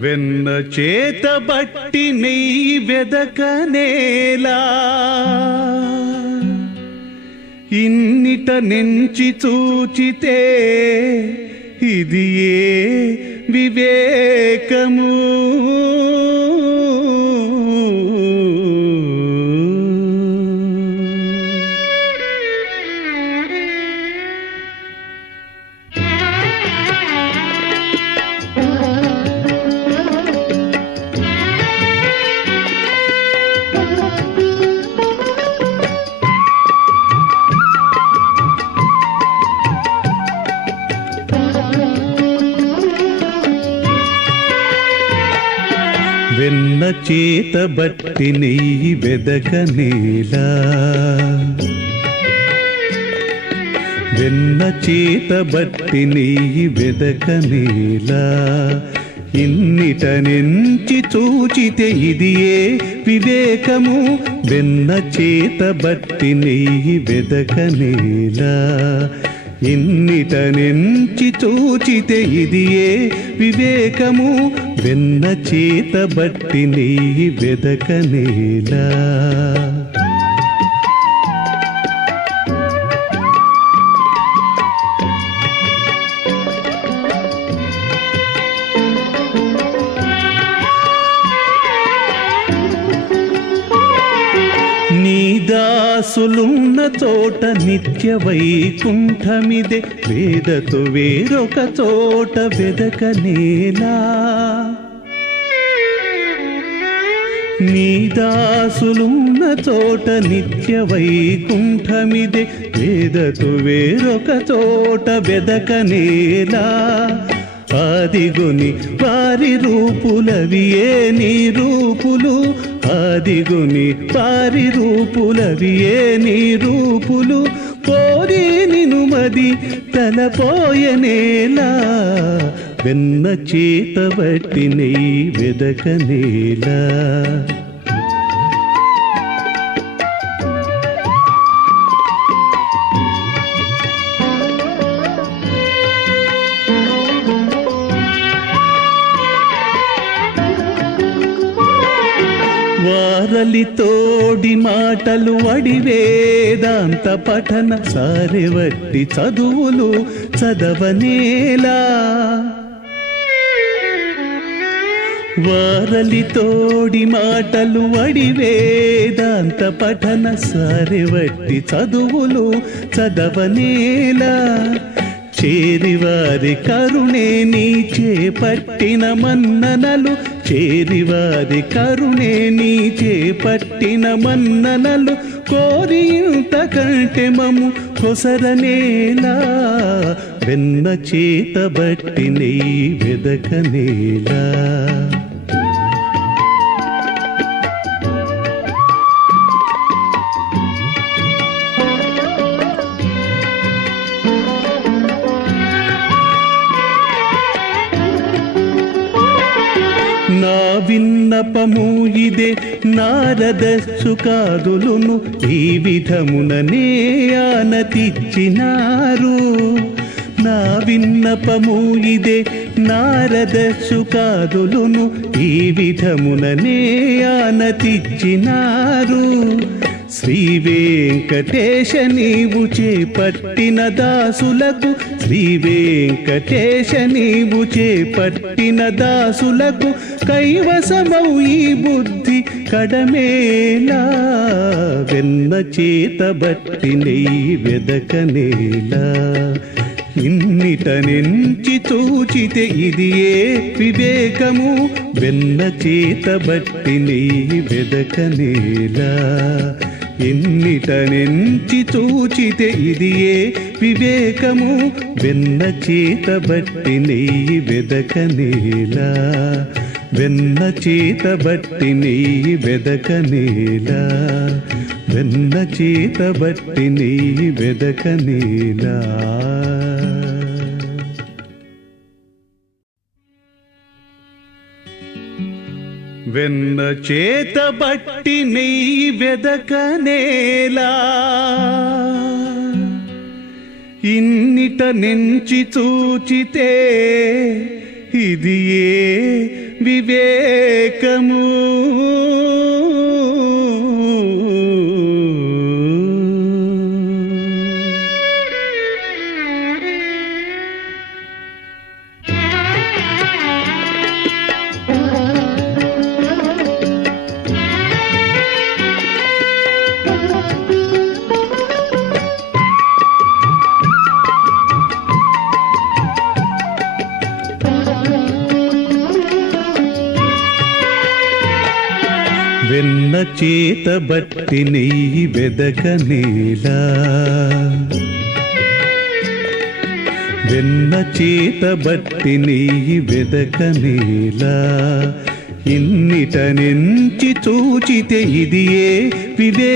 వెన్న చేత బట్టి నెయ్యి వెదకనేలా ఇన్నిట నెంచి చూచితే ఇది ఏ వివేకము వెన్న చేత బట్టి నెయ్యి వెదకనేలా వెన్న చేత బట్టి నెయ్యి వెదకనేలా ఇన్నిట నెంచి చూచితే ఇది ఏ వివేకము వెన్న చేత బట్టి నెయ్యి వెదకనేలా ఇన్నిట నెంచి చూచితే ఇది ఏ వివేకము వెన్న చేత బట్టి నెయ్యి వెదకనేలా నీ దాసులున్న చోట నిత్య వైకుంఠమిదే వేదతో వేరొక చోట వెదకనేలా నీ దాసులున్న చోట నిత్య వైకుంఠమిదే వేదతో వేరొక చోట వెదకనేలా ఆదిగుని వారి రూపులవియే నీ రూపులు ఆదిగుని వారి రూపులవియే నీ రూపులు పోరి నిను మది తలపోయనేలా వెన్న చేత బట్టి నెయ్యి వెదకనేలా వారలి తోడి మాటలు వడి వేదాంత పఠన సారెవట్టి చదువులు చదవనేలా వారలి తోడి మాటలు వడి వేదాంత పఠన సారెవట్టి చదువులు చదవనేలా చేరివారి కరుణే నీ చేపట్టిన మన్ననలు చేరివారి కరుణే నీ చేపట్టిన మన్ననలు కోరి ఇంతకంటే మము కొసరనేలా వెన్న చేత బట్టి నెయ్యి వెదకనేలా నా విన్నపము ఇదే నారద సుఖాదులును ఈ విధముననే ఆనతిచ్చినారు నా విన్నపము ఇదే నారద సుఖాదులును ఈ విధముననే ఆనతిచ్చినారు శ్రీ వెంకటేశ నీవు చేపట్టిన దాసులకు శ్రీ వెంకటేశ నీవు చేపట్టిన దాసులకు కైవసమౌ ఈ బుద్ధి కడమేలా వెన్న చేత బట్టి నెయ్యి వెదకనేలా ఇన్నిట నెంచి చూచితే ఇది ఏ వివేకము వెన్న చేత బట్టి నెయ్యి వెదకనేలా ఇన్నిట నెంచి చూచితే ఇది ఏ వివేకము వెన్న చేత బట్టి నెయ్యి వెదకనేలా వెన్న చేత బట్టి నెయ్యి వెదకనేలా వెన్న చేత బట్టి నెయ్యి వెదకనేలా వెన్న చేత బట్టి నెయ్యి వెదకనేలా ఇన్నిట నెంచి చూచితే ఇది ఏ వివేకము. వెన్న చేత బట్టి నెయ్యి వెదకనేలా, వెన్న చేత బట్టి నెయ్యి వెదకనేలా, ఇన్నిట నుంచి చూచితే ఇది ఏ వివే